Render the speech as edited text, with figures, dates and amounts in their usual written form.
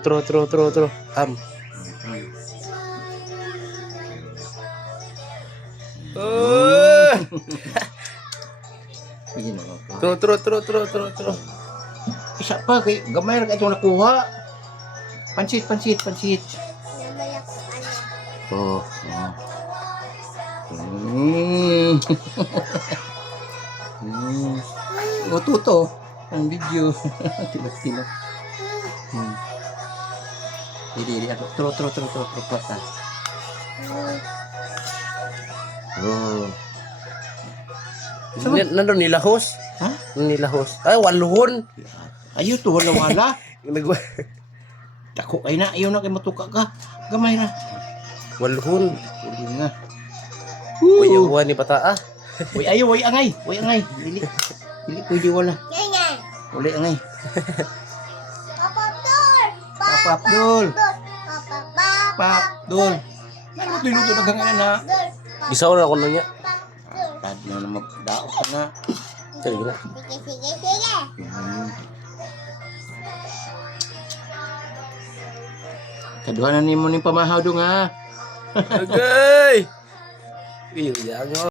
Tro. Ayun na. Tro. Isa pa kay gamay ra itong nakuha. Pansit. Oh. O tuto ang video. Tilak. Dili ako. Tro pata. Oh. Nandun nilahos. Ha? Nilahos. Ay, waluhon. Ayo to wala. Nag- Dako ay na ayaw na kay matuka ka. Gamay ra. Waluhon. Uli nga. Uy, yung buwan ni Bata ah. Uy, ayaw, uy, angay. Dili pwede wala. Uli, angay. Papa Abdul. Ano ito yung nagang na? Gisaw na ako nun niya. Tad na magdao ka na. Sige na. Kaduhanan ni mo ni pamahaw dong ha. Okay. Iyo, yan